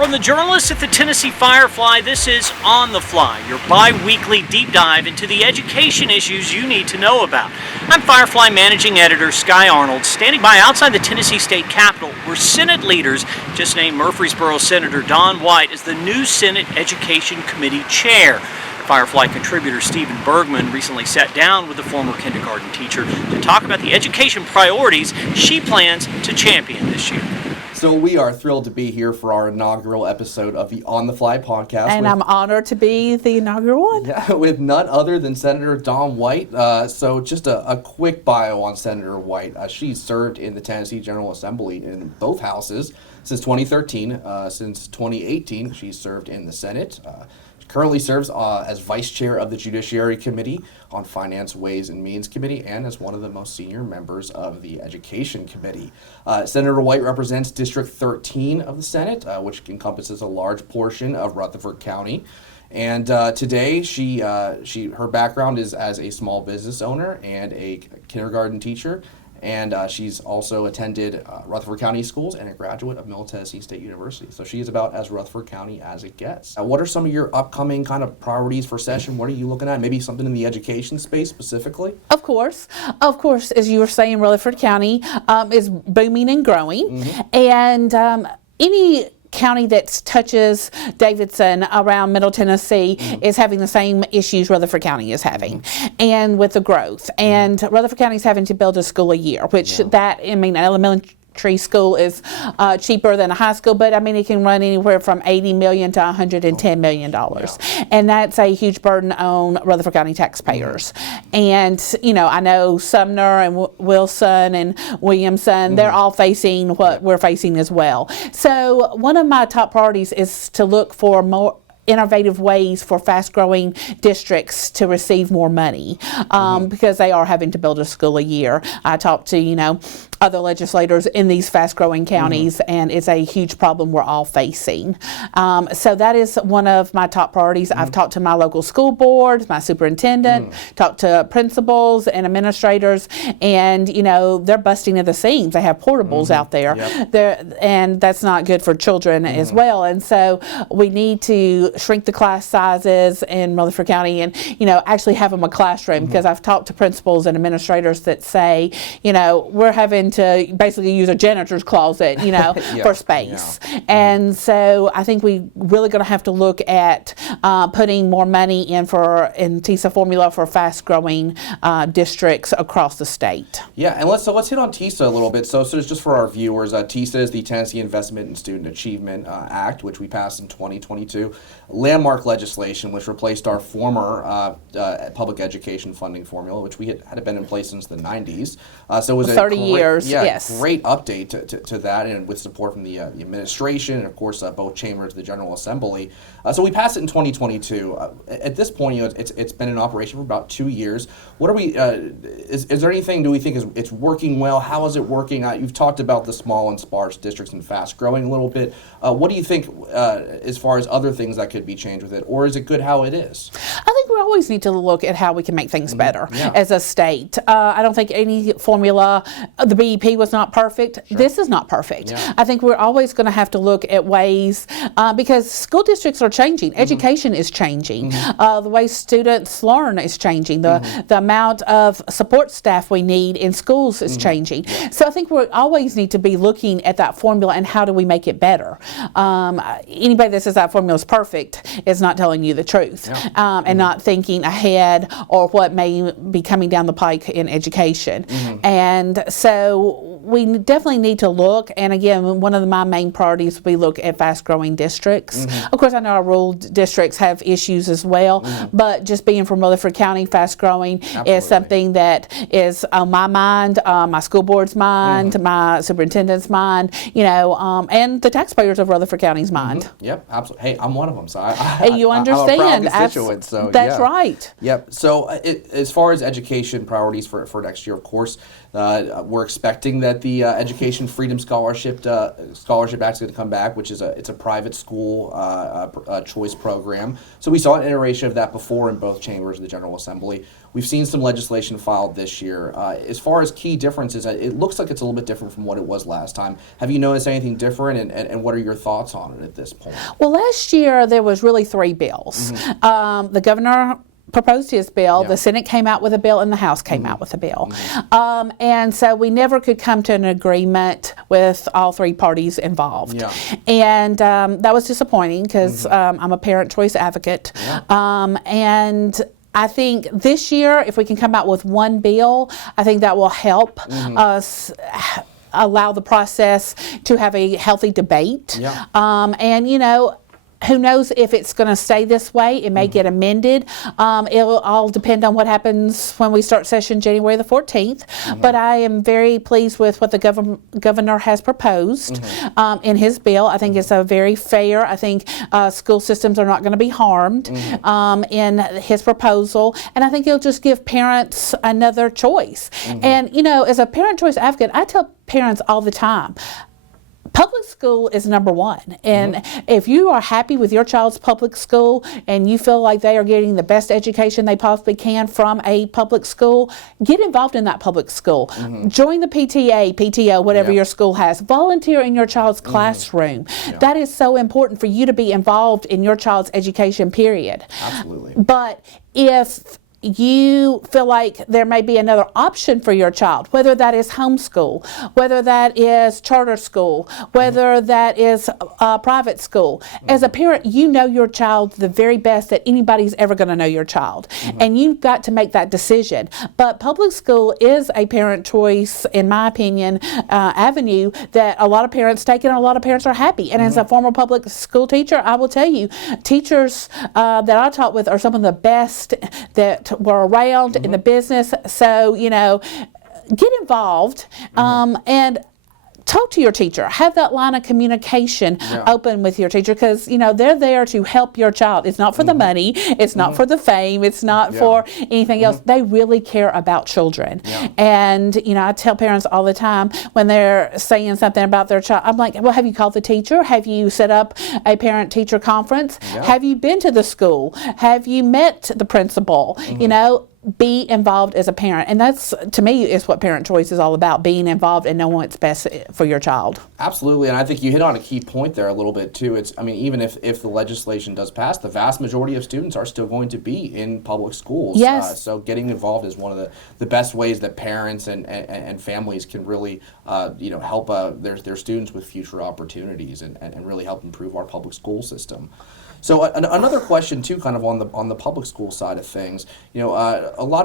From the journalists at the Tennessee Firefly, this is On the Fly, your bi-weekly deep dive into the education issues you need to know about. I'm Firefly Managing Editor Sky Arnold, standing by outside the Tennessee State Capitol, where Senate leaders just named Murfreesboro Senator Don White as the new Senate Education Committee Chair. Firefly Contributor Steven Bergman recently sat down with the former kindergarten teacher to talk about the education priorities she plans to champion this year. So we are thrilled to be here for our inaugural episode of the On the Fly podcast. And I'm honored to be the inaugural one. Yeah, with none other than Senator Don White. So just a quick bio on Senator White. She served in the Tennessee General Assembly in both houses since 2013. Since 2018, she served in the Senate. Currently serves as Vice Chair of the Judiciary Committee on Finance, Ways, and Means Committee, and as one of the most senior members of the Education Committee. Senator White represents District 13 of the Senate, which encompasses a large portion of Rutherford County. And today, her background is as a small business owner and a kindergarten teacher. And she's also attended Rutherford County schools and a graduate of Middle Tennessee State University. So she is about as Rutherford County as it gets. What are some of your upcoming kind of priorities for session? What are you looking at? Maybe something in the education space specifically? Of course, as you were saying, Rutherford County is booming and growing. Mm-hmm. And any county that touches Davidson around Middle Tennessee is having the same issues Rutherford County is having, and with the growth. And Rutherford County is having to build a school a year, which an elementary school is cheaper than a high school, but it can run anywhere from $80 million to $110 million. And that's a huge burden on Rutherford County taxpayers. And, I know Sumner and Wilson and Williamson, they're all facing what we're facing as well. So one of my top priorities is to look for more innovative ways for fast-growing districts to receive more money because they are having to build a school a year. I talked to, other legislators in these fast-growing counties, and it's a huge problem we're all facing. So that is one of my top priorities. I've talked to my local school board, my superintendent, talked to principals and administrators, and they're busting at the seams. They have portables out there, and that's not good for children as well. And so we need to shrink the class sizes in Rutherford County, and actually have them a classroom. Because I've talked to principals and administrators that say, we're having to basically use a janitor's closet, for space. And so I think we really going to have to look at putting more money in TISA formula for fast-growing districts across the state. Yeah, and let's hit on TISA a little bit. So just for our viewers, TISA is the Tennessee Investment and Student Achievement Act, which we passed in 2022. Landmark legislation, which replaced our former public education funding formula, which we had been in place since the 90s. So it was 30 years. Yes. Great update to that, and with support from the administration and, of course, both chambers of the General Assembly. So we passed it in 2022. At this point, it's been in operation for about 2 years. What are we? Is there anything? Do we think it's working well? How is it working? You've talked about the small and sparse districts and fast growing a little bit. What do you think as far as other things that could be changed with it, or is it good how it is? I think we always need to look at how we can make things better as a state. I don't think any formula, the BEP was not perfect. Sure. This is not perfect. I think we're always going to have to look at ways, because school districts are changing. Education is changing. The way students learn is changing. The amount of support staff we need in schools is changing. So I think we always need to be looking at that formula and how do we make it better. Anybody that says that formula is perfect is not telling you the truth and not thinking ahead or what may be coming down the pike in education. And so we definitely need to look, and again, one of my main priorities, we look at fast-growing districts. Of course, I know our rural districts have issues as well, but just being from Rutherford County, fast-growing is something that is on my mind, my school board's mind, my superintendent's mind, and the taxpayers of Rutherford County's mind. Yep, absolutely. Hey, I'm one of them, so you understand. I'm a proud constituent, so that's right. Yep. So as far as education priorities for next year, of course, we're expecting that that the Education Freedom Scholarship Act is going to come back, which is it's a private school choice program. So we saw an iteration of that before in both chambers of the General Assembly. We've seen some legislation filed this year. As far as key differences, it looks like it's a little bit different from what it was last time. Have you noticed anything different, and what are your thoughts on it at this point? Well, last year there was really 3 bills. The governor proposed his bill, the Senate came out with a bill, and the House came out with a bill. And so we never could come to an agreement with all 3 parties involved. And that was disappointing because I'm a parent choice advocate. And I think this year, if we can come out with one bill, I think that will help us allow the process to have a healthy debate. And, you know, who knows if it's going to stay this way? It may get amended. It'll all depend on what happens when we start session January the 14th. But I am very pleased with what the governor has proposed in his bill. I think it's a very fair. I think school systems are not going to be harmed in his proposal. And I think it'll just give parents another choice. And, you know, as a parent choice advocate, I tell parents all the time, public school is number one. And if you are happy with your child's public school and you feel like they are getting the best education they possibly can from a public school, get involved in that public school. Join the PTA, PTO, whatever your school has. Volunteer in your child's classroom. That is so important for you to be involved in your child's education, period. Absolutely. But if you feel like there may be another option for your child, whether that is homeschool, whether that is charter school, whether that is private school. As a parent, you know your child the very best that anybody's ever going to know your child. And you've got to make that decision. But public school is a parent choice, in my opinion, avenue that a lot of parents take and a lot of parents are happy. And as a former public school teacher, I will tell you, teachers that I taught with are some of the best that were around in the business. So, you know, get involved and talk to your teacher. Have that line of communication open with your teacher, because, you know, they're there to help your child. It's not for the money. It's not for the fame. It's not for anything else. They really care about children. And, you know, I tell parents all the time when they're saying something about their child, I'm like, well, have you called the teacher? Have you set up a parent-teacher conference? Have you been to the school? Have you met the principal? You know, be involved as a parent. And that's, to me, is what parent choice is all about, being involved and knowing what's best for your child. Absolutely. And I think you hit on a key point there a little bit too. It's, I mean, even if the legislation does pass, the vast majority of students are still going to be in public schools. Yes. So getting involved is one of the best ways that parents and families can really you know, help their students with future opportunities and really help improve our public school system. So another question too, kind of on the public school side of things, you know,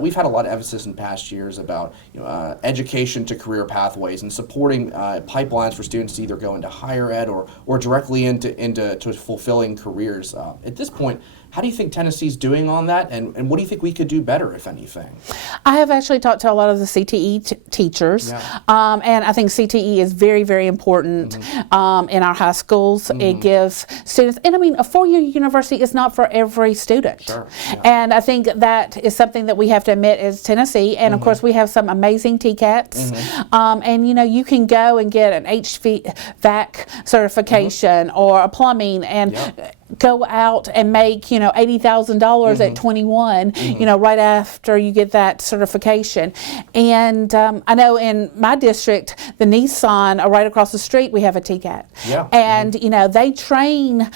we've had a lot of emphasis in past years about, you know, education to career pathways and supporting pipelines for students to either go into higher ed or directly into fulfilling careers. At this point, how do you think Tennessee's doing on that, and what do you think we could do better, if anything? I have actually talked to a lot of the CTE teachers, and I think CTE is very, very important in our high schools. It gives students, and I mean, a 4-year university is not for every student. And I think that is something that we have to admit as Tennessee, and of course we have some amazing TCATs, and you know, you can go and get an HVAC certification or a plumbing and go out and make, you know, $80,000 at 21, you know, right after you get that certification. And I know in my district, the Nissan right across the street, we have a TCAT. And, you know, they train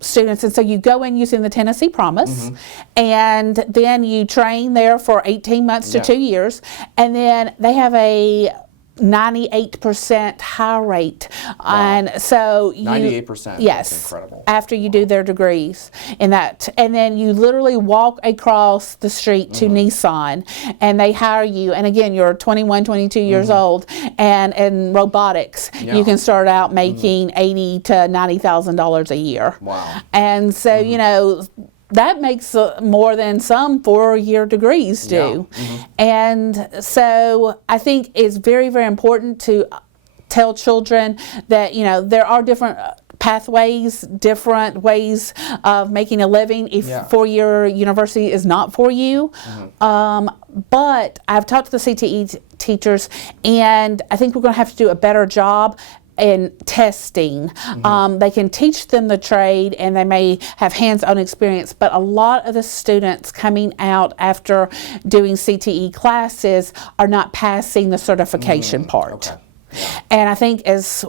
students. And so you go in using the Tennessee Promise, and then you train there for 18 months to 2 years. And then they have a 98% high rate. And so 98%. Yes. That's incredible. After you do their degrees in that. And then you literally walk across the street to Nissan and they hire you. And again, you're 21, 22 years old, and in robotics, you can start out making $80,000 to $90,000 a year. Wow. And so, you know, that makes more than some 4-year degrees do. And so I think it's very, very important to tell children that, you know, there are different pathways, different ways of making a living if 4-year university is not for you. But I've talked to the CTE teachers, and I think we're going to have to do a better job in testing. They can teach them the trade and they may have hands-on experience, but a lot of the students coming out after doing CTE classes are not passing the certification part. And I think as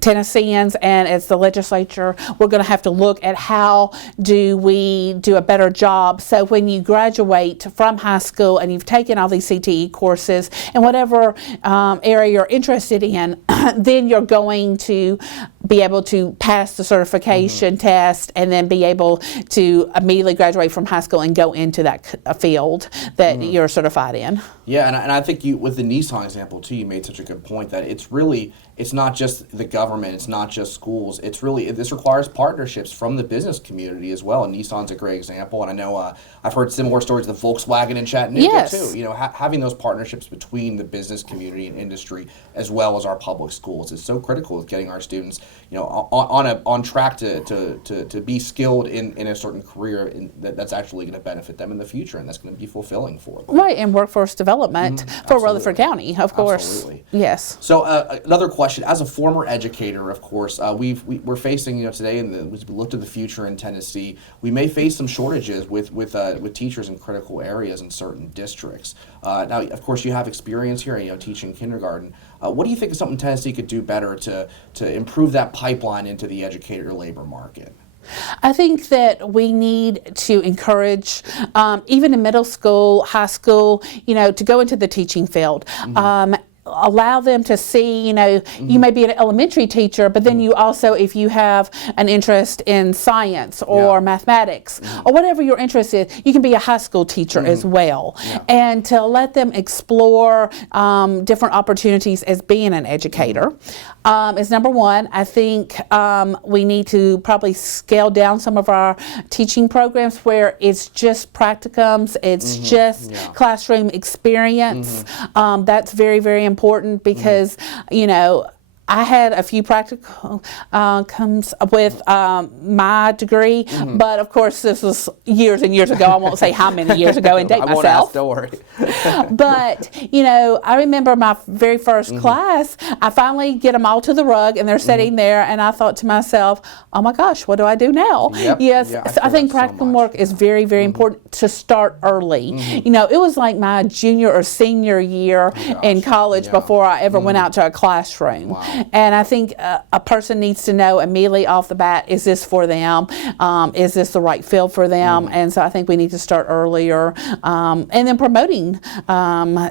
Tennesseans and as the legislature, we're going to have to look at how do we do a better job. So when you graduate from high school and you've taken all these CTE courses in whatever area you're interested in, then you're going to be able to pass the certification test and then be able to immediately graduate from high school and go into that field that you're certified in. Yeah, and I think you, with the Nissan example too, you made such a good point that it's not just the government, it's not just schools, this requires partnerships from the business community as well, and Nissan's a great example, and I know I've heard similar stories of Volkswagen in Chattanooga too. You know, having those partnerships between the business community and industry as well as our public schools is so critical with getting our students, you know, on track to be skilled in a certain career that's actually going to benefit them in the future, and that's going to be fulfilling for them. Right, and workforce development for Rutherford County, of course. Absolutely. Yes. So another question: as a former educator, of course, we're facing, you know, today, and as we look to the future in Tennessee, we may face some shortages with teachers in critical areas in certain districts. Now, of course, you have experience here, you know, teaching kindergarten. What do you think is something Tennessee could do better to improve that pipeline into the educator labor market? I think that we need to encourage, even in middle school, high school, you know, to go into the teaching field. Allow them to see, you know, you may be an elementary teacher, but then you also, if you have an interest in science or mathematics or whatever your interest is, you can be a high school teacher as well. And to let them explore different opportunities as being an educator is number one. I think we need to probably scale down some of our teaching programs where it's just practicums, it's just classroom experience. That's very, very important because, you know, I had a few practicum comes with my degree, but of course this was years and years ago. I won't say how many years ago and date myself. I won't ask, don't worry. But, you know, I remember my very first class, I finally get them all to the rug and they're sitting there and I thought to myself, oh my gosh, what do I do now? Yes, so I think practicum work is very, very important to start early. You know, it was like my junior or senior year in college before I ever went out to a classroom. And I think a person needs to know immediately off the bat, is this for them? Is this the right field for them? And so I think we need to start earlier. And then promoting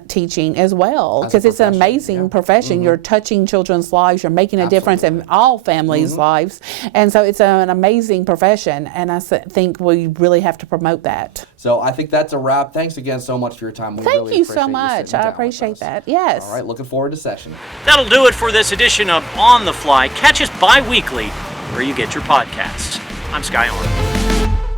teaching as well, because it's an amazing profession. You're touching children's lives. You're making a difference in all families' lives. And so it's an amazing profession. And I think we really have to promote that. So I think that's a wrap. Thanks again so much for your time. Thank you so much. I appreciate that. Yes. All right, looking forward to session. That'll do it for this edition of On the Fly. Catch us bi-weekly where you get your podcasts. I'm Sky Arnold.